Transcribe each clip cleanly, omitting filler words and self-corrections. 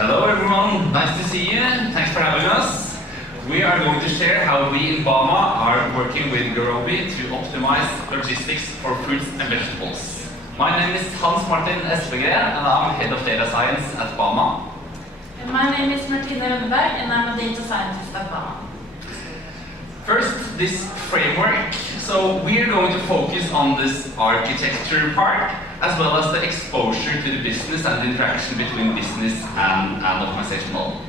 Hello everyone, nice to see you. Thanks for having us. We are going to share how we in BAMA are working with Gurobi to optimize logistics for fruits and vegetables. My name is Martine Espegren and I'm head of data science at BAMA. And my name is Martine Ronneberg and I'm a data scientist at BAMA. First, this framework. So we are going to focus on this architecture part, as well as the exposure to the business and the interaction between business and optimization model.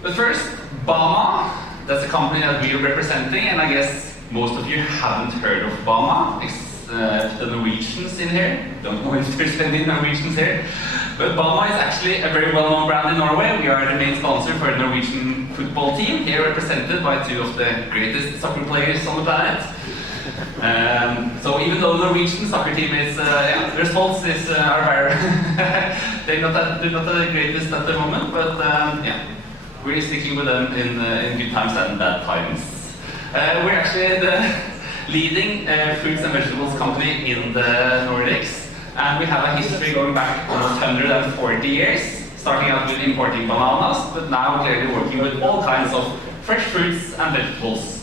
But first, BAMA, that's a company that we are representing, and I guess most of you haven't heard of BAMA, except the Norwegians in here. Don't know if there's any Norwegians here. But BAMA is actually a very well-known brand in Norway. We are the main sponsor for the Norwegian football team, here represented by two of the greatest soccer players on the planet. So even though the Norwegian soccer team is, their results are very, they're not the greatest at the moment, but we're sticking with them in good times and bad times. We're actually the leading fruits and vegetables company in the Nordics, and we have a history going back almost 140 years, starting out with importing bananas, but now clearly working with all kinds of fresh fruits and vegetables.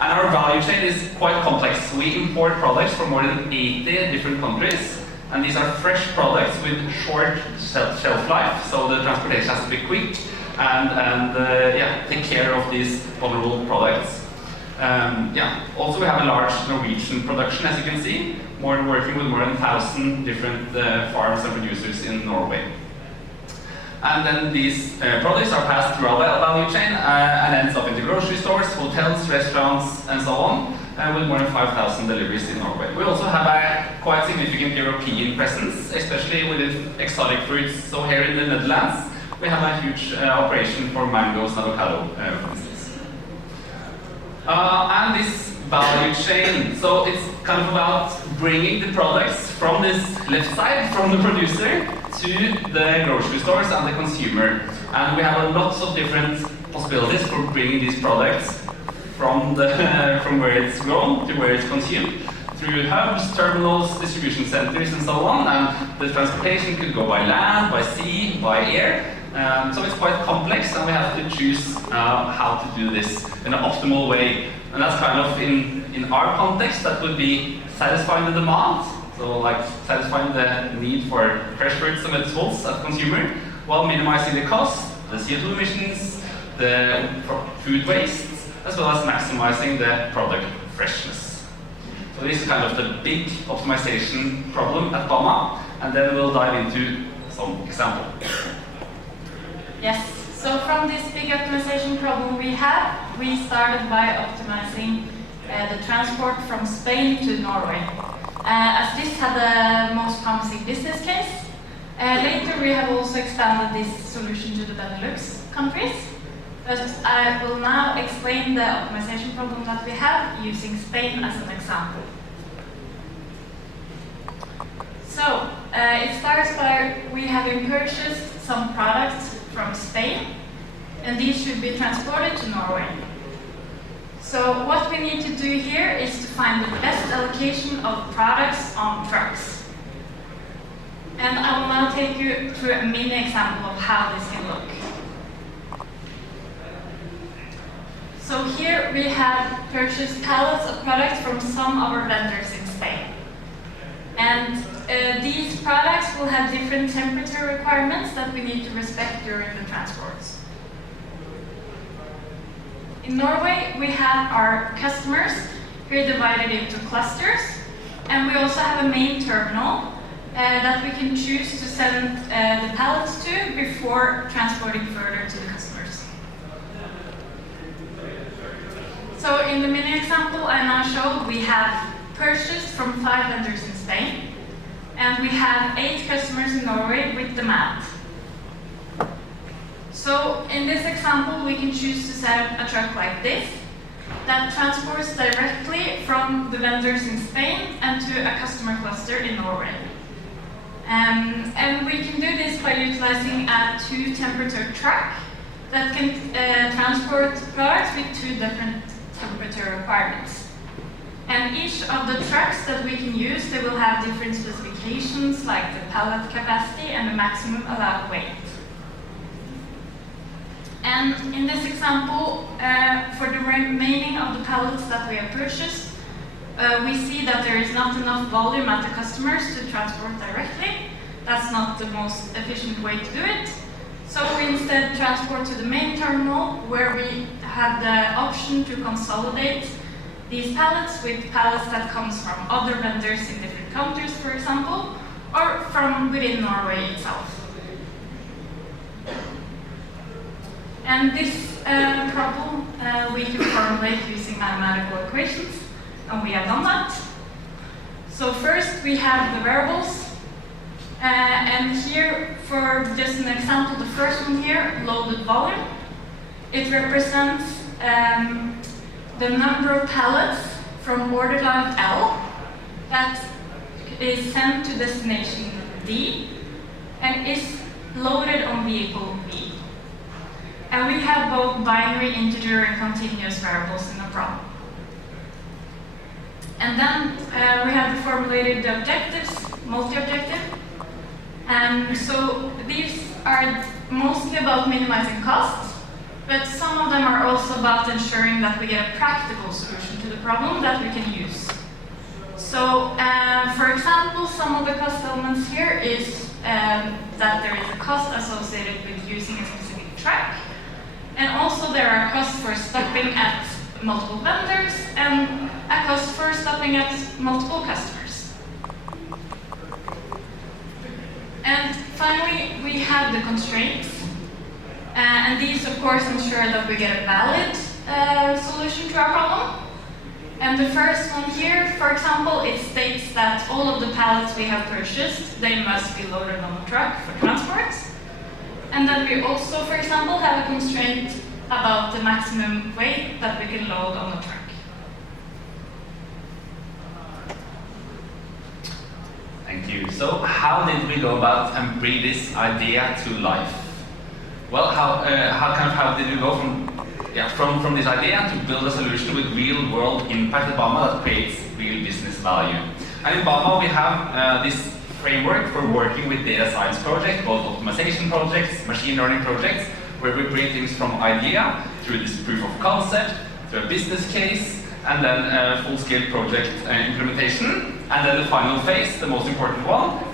And our value chain is quite complex. We import products from more than 80 different countries, and these are fresh products with short shelf life, so the transportation has to be quick and take care of these vulnerable products. Also we have a large Norwegian production, as you can see, working with more than 1,000 different farms and producers in Norway. And then these products are passed through our value chain and ends up into grocery stores, hotels, restaurants, and so on, with more than 5,000 deliveries in Norway. We also have a quite significant European presence, especially within exotic fruits. So here in the Netherlands, we have a huge operation for mangoes and avocado, for instance. And this value chain, so it's kind of about bringing the products from this left side, from the producer, to the grocery stores and the consumer. And we have lots of different possibilities for bringing these products from where it's grown to where it's consumed, through hubs, terminals, distribution centers, and so on. And the transportation could go by land, by sea, by air. So it's quite complex, and we have to choose how to do this in an optimal way. And that's kind of, in our context, that would be satisfying the demand, so like satisfying the need for fresh fruits and vegetables as consumer, while minimizing the cost, the CO2 emissions, the food waste, as well as maximizing the product freshness. So this is kind of the big optimization problem at BAMA, and then we'll dive into some example. Yes, so from this big optimization problem we have, we started by optimizing the transport from Spain to Norway. As this had the most promising business case. Later we have also expanded this solution to the Benelux countries. But I will now explain the optimization problem that we have using Spain as an example. So, it starts by we having purchased some products from Spain, and these should be transported to Norway. So what we need to do here is to find the best allocation of products on trucks. And I will now take you through a mini example of how this can look. So here we have purchased pallets of products from some of our vendors in Spain. And these products will have different temperature requirements that we need to respect during the transports. In Norway, we have our customers who are divided into clusters, and we also have a main terminal that we can choose to send the pallets to before transporting further to the customers. So in the mini example I now showed, we have purchased from 5 vendors in Spain, and we have 8 customers in Norway with demand. So in this example, we can choose to set up a truck like this that transports directly from the vendors in Spain and to a customer cluster in Norway. And we can do this by utilizing a 2-temperature truck that can transport products with 2 different temperature requirements. And each of the trucks that we can use, they will have different specifications like the pallet capacity and the maximum allowed weight. And in this example, for the remaining of the pallets that we have purchased, we see that there is not enough volume at the customers to transport directly. That's not the most efficient way to do it. So we instead transport to the main terminal, where we have the option to consolidate these pallets with pallets that comes from other vendors in different countries, for example, or from within Norway itself. And this problem we can formulate using mathematical equations, and we have done that. So first we have the variables, and here, for just an example, the first one here, loaded volume, it represents the number of pallets from order line L that is sent to destination D and is loaded on vehicle V. And we have both binary, integer, and continuous variables in the problem. And then we have formulated the objectives, multi-objective. And so these are mostly about minimizing costs, but some of them are also about ensuring that we get a practical solution to the problem that we can use. So, for example, some of the cost elements here is that there is a cost associated with using a specific track, and also there are costs for stopping at multiple vendors and a cost for stopping at multiple customers. And finally, we have the constraints. And these, of course, ensure that we get a valid solution to our problem. And the first one here, for example, it states that all of the pallets we have purchased, they must be loaded on the truck for transport. And then we also, for example, have a constraint about the maximum weight that we can load on the truck. Thank you. So how did we go about and bring this idea to life? Well, how did we go from this idea to build a solution with real-world impact at BAMA that creates real business value? And in BAMA we have this framework for working with data science projects, both optimization projects, machine learning projects, where we bring things from idea through this proof of concept, to a business case, and then a full-scale project implementation, and then the final phase, the most important one,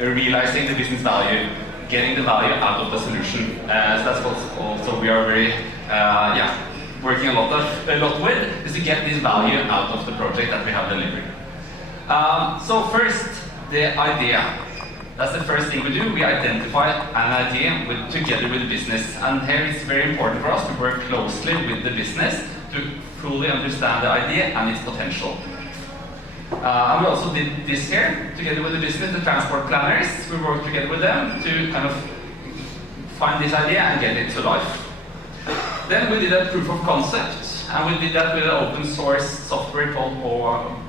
realizing the business value, getting the value out of the solution. So that's what also we are very working a lot with, is to get this value out of the project that we have delivered. So first, the idea. That's the first thing we do. We identify an idea together with the business. And here it's very important for us to work closely with the business to fully understand the idea and its potential. And we also did this here, together with the business, the transport planners. We worked together with them to kind of find this idea and get it to life. Then we did a proof of concept, and we did that with an open source software called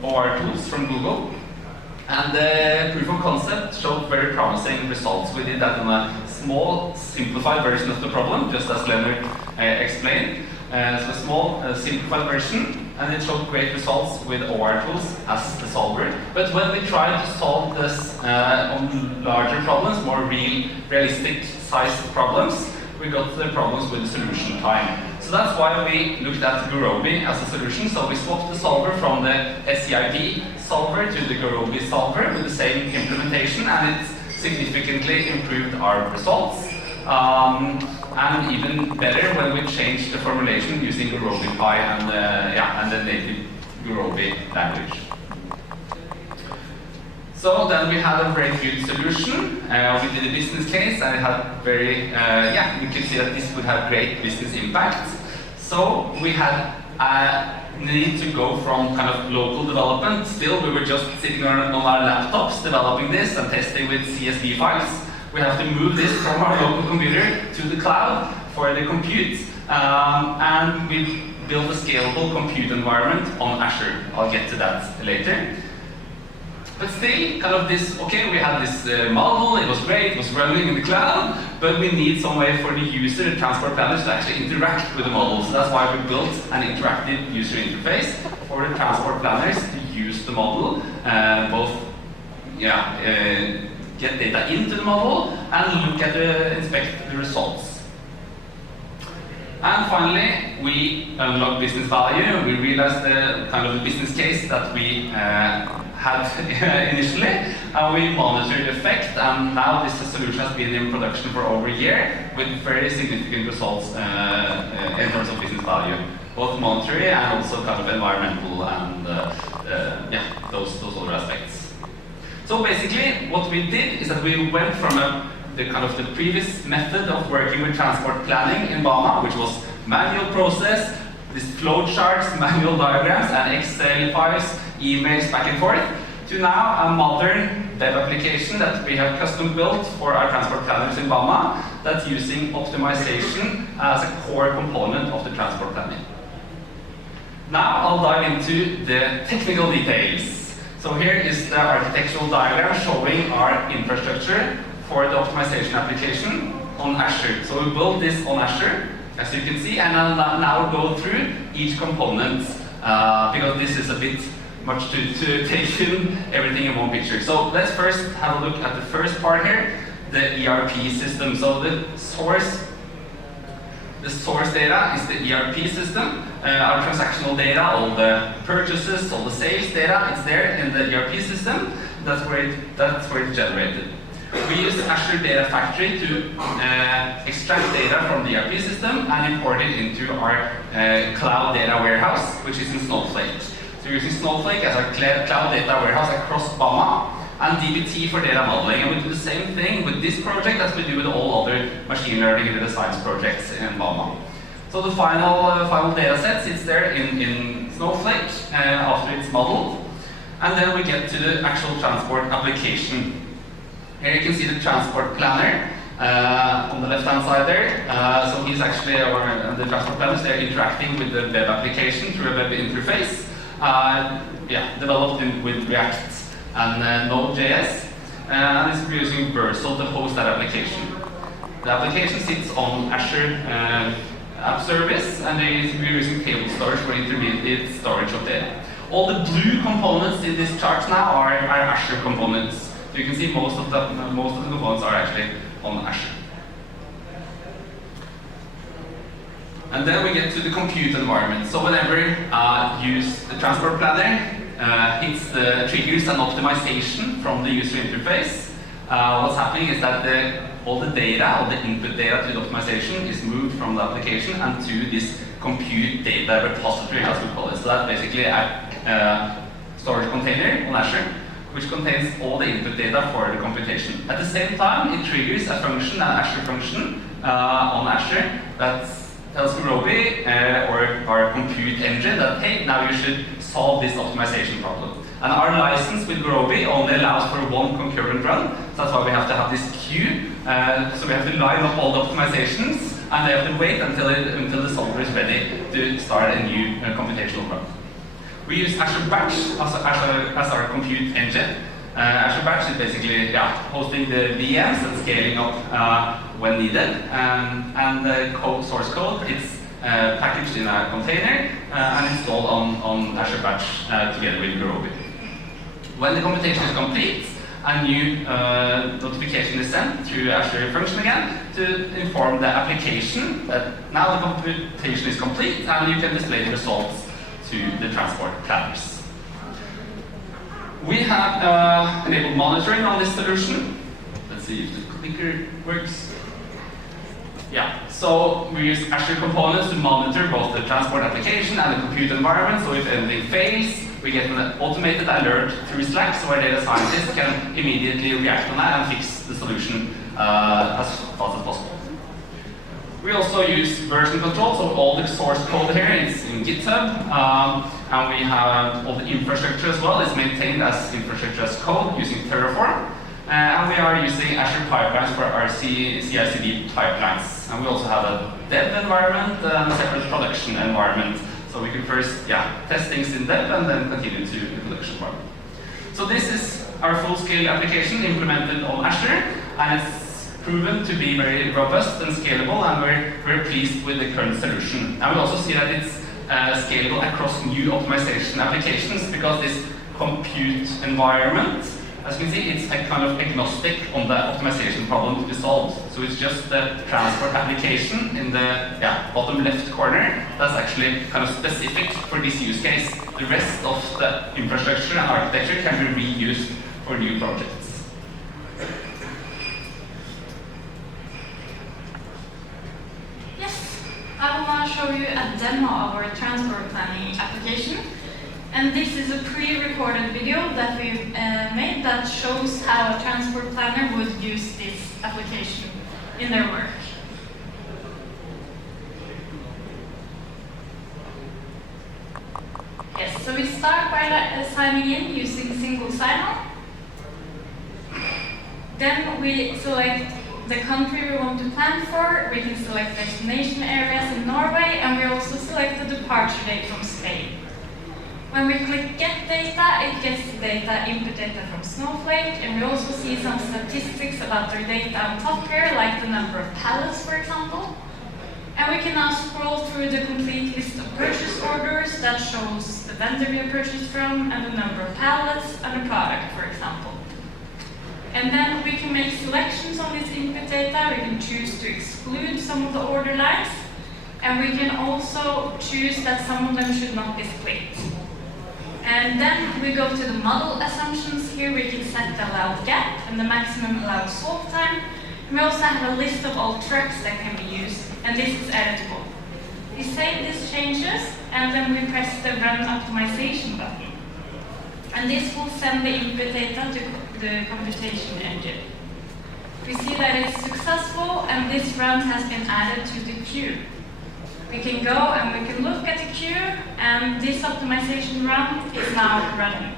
OR Tools from Google. And the proof of concept showed very promising results. We did that on a small, simplified version of the problem, just as Leonard explained. So a small, simplified version, and it showed great results with OR Tools as the solver. But when we tried to solve this on larger problems, more realistic sized problems, we got the problems with the solution time. So that's why we looked at Gurobi as a solution. So we swapped the solver from the SCIP solver to the Gurobi solver with the same implementation, and it significantly improved our results. And even better when we changed the formulation using Gurobi Pi and the native Gurobi language. So then we had a very good solution. We did a business case, and it had very, you could see that this would have great business impact. So we had need to go from kind of local development. Still, we were just sitting on our laptops developing this and testing with CSV files. We have to move this from our local computer to the cloud for the compute, and we built a scalable compute environment on Azure. I'll get to that later. But still, kind of this, okay, we had this model, it was great, it was running in the cloud, but we need some way for the user, the transport planners, to actually interact with the model. So that's why we built an interactive user interface for the transport planners to use the model, get data into the model and inspect the results. finally, we unlock business value. We realized the kind of the business case that we had initially, and we monitored the effect, and now this solution has been in production for over a year with very significant results in terms of business value, both monetary and also kind of environmental and yeah, those other aspects. So basically, what we did is that we went from the previous method of working with transport planning in BAMA, which was manual process, these flow charts, manual diagrams, and Excel files, emails back and forth, to now a modern web application that we have custom built for our transport planners in BAMA that's using optimization as a core component of the transport planning. Now I'll dive into the technical details. So here is the architectural diagram showing our infrastructure for the optimization application on Azure. So we built this on Azure, as you can see, and I'll now go through each component because this is a bit much to take in everything in one picture. So let's first have a look at the first part here, the ERP system. So the source data is the ERP system. Our transactional data, all the purchases, all the sales data, it's there in the ERP system. That's where it's generated. We use Azure Data Factory to extract data from the ERP system and import it into our cloud data warehouse, which is in Snowflake. So we're using Snowflake as our cloud data warehouse across BAMA, and DBT for data modeling. And we do the same thing with this project as we do with all other machine learning and data science projects in BAMA. So the final data set sits there in Snowflake after it's modeled. And then we get to the actual transport application. Here you can see the transport planner on the left-hand side there. So he's actually, the transport planners, they're interacting with the web application through a web interface. Developed with React and Node.js. And it's using Versal to host that application. The application sits on Azure App Service, and we're using table storage for intermediate storage of data. All the blue components in this chart now are Azure components. So you can see most of the components are actually on Azure. And then we get to the compute environment. So whenever you use the transport planner, triggers an optimization from the user interface. What's happening is that all the data, all the input data to the optimization is moved from the application and to this compute data repository, as we call it. So that's basically a storage container on Azure, which contains all the input data for the computation. At the same time, it triggers a function, an Azure function on Azure that tells Gurobi or our compute engine that, hey, now you should solve this optimization problem. And our license with Gurobi only allows for one concurrent run. So that's why we have to have this queue. So we have to line up all the optimizations, and they have to wait until the solver is ready to start a new computational run. We use Azure Batch as our compute engine. Azure Batch is basically hosting the VMs and scaling up when needed. And the source code, it's packaged in a container and installed on Azure Batch together with Gurobi. When the computation is complete, a new notification is sent through Azure function again to inform the application that now the computation is complete and you can display the results to the transport planners. We have enabled monitoring on this solution. Let's see if the clicker works. Yeah, so we use Azure components to monitor both the transport application and the compute environment. So if anything fails, we get an automated alert through Slack, so our data scientists can immediately react on that and fix the solution as fast as possible. We also use version control, so all the source code here is in GitHub, and we have all the infrastructure as well. It's maintained as infrastructure as code using Terraform. And we are using Azure pipelines for our CI/CD pipelines. And we also have a dev environment and a separate production environment. So we can first test things in dev and then continue to the production part. So this is our full-scale application implemented on Azure, and it's proven to be very robust and scalable, and we're very pleased with the current solution. And we also see that it's scalable across new optimization applications because this compute environment as you can see, it's a kind of agnostic on the optimization problem to be solved. So it's just the transport application in the bottom left corner that's actually kind of specific for this use case. The rest of the infrastructure and architecture can be reused for new projects. Yes, I will now show you a demo of our transport planning application. And this is a pre-recorded video that we've made that shows how a transport planner would use this application in their work. Yes, so we start by signing in using single sign-on. Then we select the country we want to plan for. We can select destination areas in Norway, and we also select the departure date from Spain. When we click Get Data, it gets the data, input data from Snowflake, and we also see some statistics about their data on top here, like the number of pallets, for example. And we can now scroll through the complete list of purchase orders that shows the vendor we purchased from, and the number of pallets, and the product, for example. And then we can make selections on this input data. We can choose to exclude some of the order lines, and we can also choose that some of them should not be split. And then we go to the model assumptions. Here we can set the allowed gap and the maximum allowed solve time. And we also have a list of all trucks that can be used, and this is editable. We save these changes, and then we press the Run Optimization button. And this will send the input data to the computation engine. We see that it's successful, and this run has been added to the queue. We can go and we can look at the queue, and this optimization run is now running.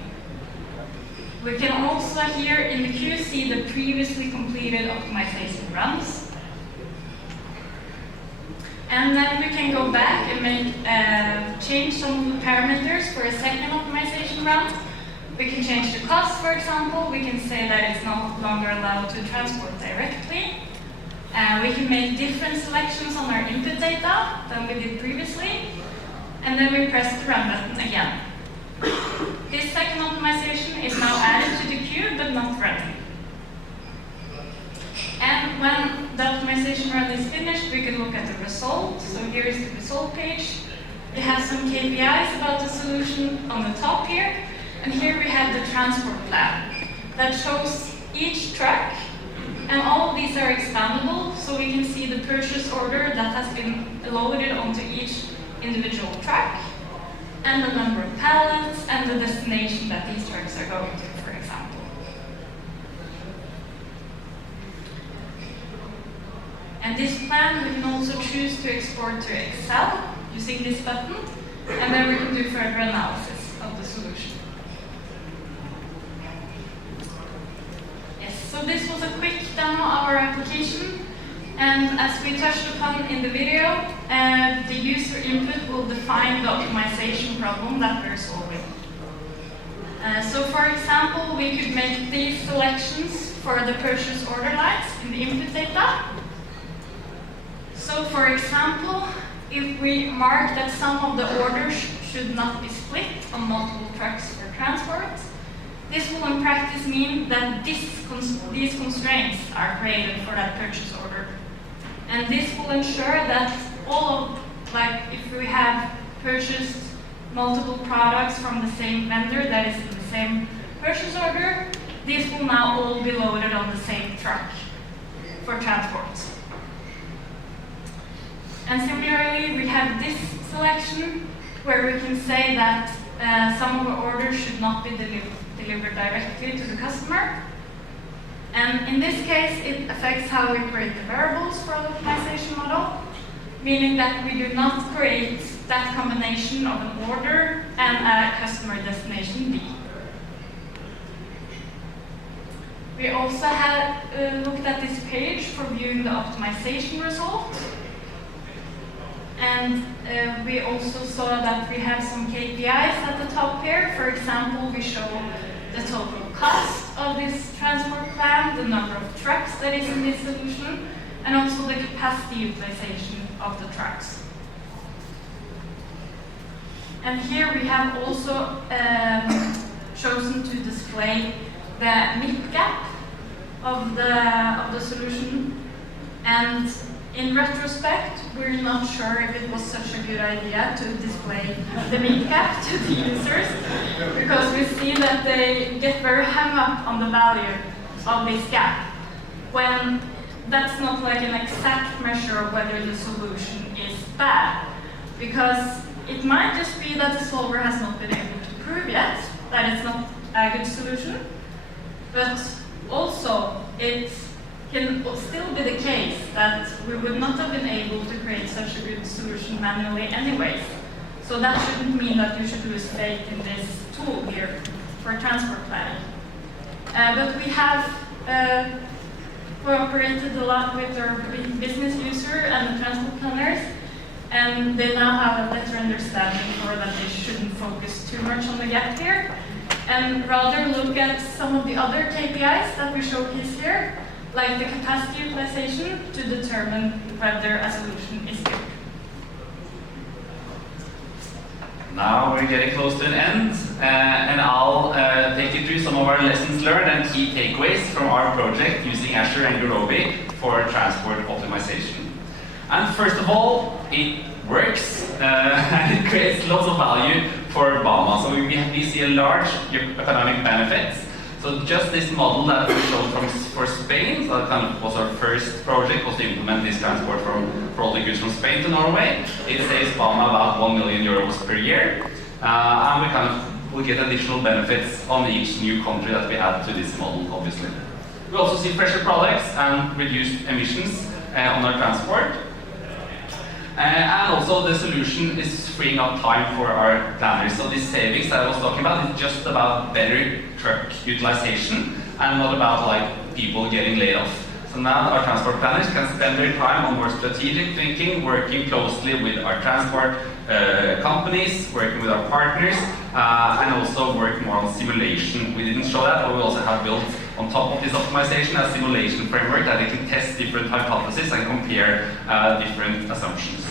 We can also here in the queue see the previously completed optimization runs. And then we can go back and change some of the parameters for a second optimization run. We can change the cost, for example. We can say that it's no longer allowed to transport directly. We can make different selections on our input data than we did previously. And then we press the Run button again. This second optimization is now added to the queue, but not running. And when the optimization run is finished, we can look at the result. So here is the result page. We have some KPIs about the solution on the top here. And here we have the transport plan that shows each truck. And all of these are expandable, so we can see the purchase order that has been loaded onto each individual truck, and the number of pallets, and the destination that these trucks are going to, for example. And this plan we can also choose to export to Excel using this button, and then we can do further analysis of the solution. So this was a quick demo of our application, and as we touched upon in the video, the user input will define the optimization problem that we're solving. So for example, we could make these selections for the purchase order lines in the input data. So for example, if we mark that some of the orders should not be split on multiple trucks for transport, this will in practice mean that these constraints are created for that purchase order. And this will ensure that if we have purchased multiple products from the same vendor that is in the same purchase order, these will now all be loaded on the same truck for transport. And similarly, we have this selection where we can say that some of the orders should not be delivered directly to the customer. And in this case, it affects how we create the variables for the optimization model, meaning that we do not create that combination of an order and a customer destination B. We also had looked at this page for viewing the optimization result. And we also saw that we have some KPIs at the top here. For example, we show the total cost of this transport plan, the number of trucks that is in this solution, and also the capacity utilization of the trucks. And here we have also chosen to display the mid gap of the solution, and in retrospect, we're not sure if it was such a good idea to display the mid gap to the users, because we see that they get very hung up on the value of this gap, when that's not like an exact measure of whether the solution is bad, because it might just be that the solver has not been able to prove yet that it's not a good solution, but also it can still be the case that we would not have been able to create such a good solution manually anyways. So that shouldn't mean that you should lose faith in this tool here for transport planning. But we have cooperated a lot with our business user and the transport planners, and they now have a better understanding for that they shouldn't focus too much on the gap here, and rather look at some of the other KPIs that we showcase here, like the capacity utilization, to determine whether a solution is good. Now we're getting close to an end, and I'll take you through some of our lessons learned and key takeaways from our project using Azure and Gurobi for transport optimization. And first of all, it works, and it creates lots of value for BAMA. So we see a large economic benefits. So just this model that we showed for Spain, so that kind of was our first project, was to implement this transport for all the goods from Spain to Norway. It saves BAMA about 1 million euros per year, and we kind of will get additional benefits on each new country that we add to this model, obviously. We also see fresher products and reduced emissions on our transport. And also the solution is freeing up time for our planners. So these savings that I was talking about is just about better truck utilization and not about like people getting laid off. So now our transport planners can spend their time on more strategic thinking, working closely with our transport companies, working with our partners, and also work more on simulation. We didn't show that, but we also have built on top of this optimization a simulation framework that they can test different hypotheses and compare different assumptions.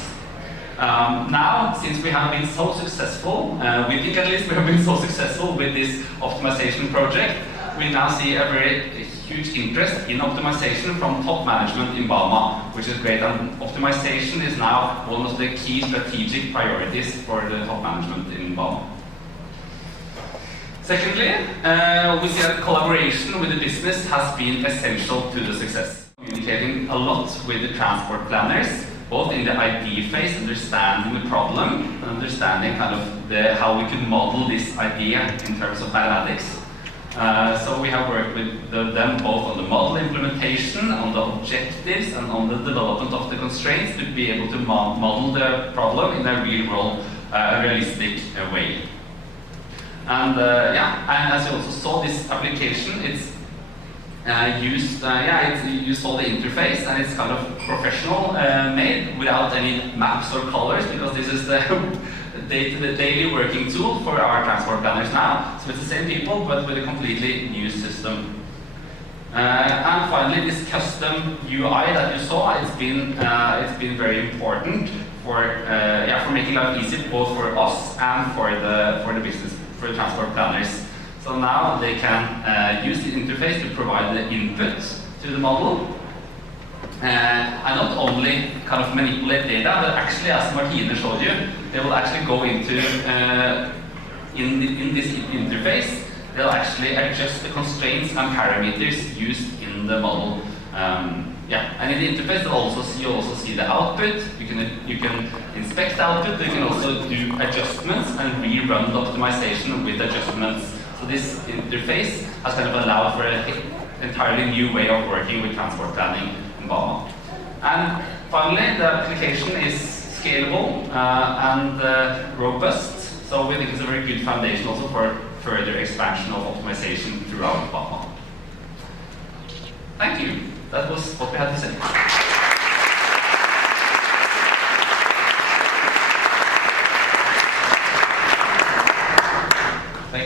Now, since we have been so successful, we think at least we have been so successful with this optimization project, we now see a very huge interest in optimization from top management in BAMA, which is great, and optimization is now one of the key strategic priorities for the top management in BAMA. Secondly, we see that collaboration with the business has been essential to the success. Communicating a lot with the transport planners, both in the idea phase, understanding the problem, and understanding kind of how we can model this idea in terms of mathematics. So we have worked with them both on the model implementation, on the objectives, and on the development of the constraints to be able to model the problem in a real-world, realistic way. And and as you also saw, this application, it's you saw the interface, and it's kind of professional made without any maps or colors, because this is the daily working tool for our transport planners now. So it's the same people, but with a completely new system. And finally, this custom UI that you saw, it's been very important for making life easy both for us and for the business, for the transport planners. So now they can use the interface to provide the input to the model, and not only kind of manipulate data, but actually, as Martine showed you, they will actually go into in this interface. They'll actually adjust the constraints and parameters used in the model. And in the interface, you also see the output. You can inspect the output. You can also do adjustments and rerun the optimization with adjustments. So this interface has kind of allowed for an entirely new way of working with transport planning in BAMA. And finally, the application is scalable and robust. So we think it's a very good foundation also for further expansion of optimization throughout BAMA. Thank you. That was what we had to say.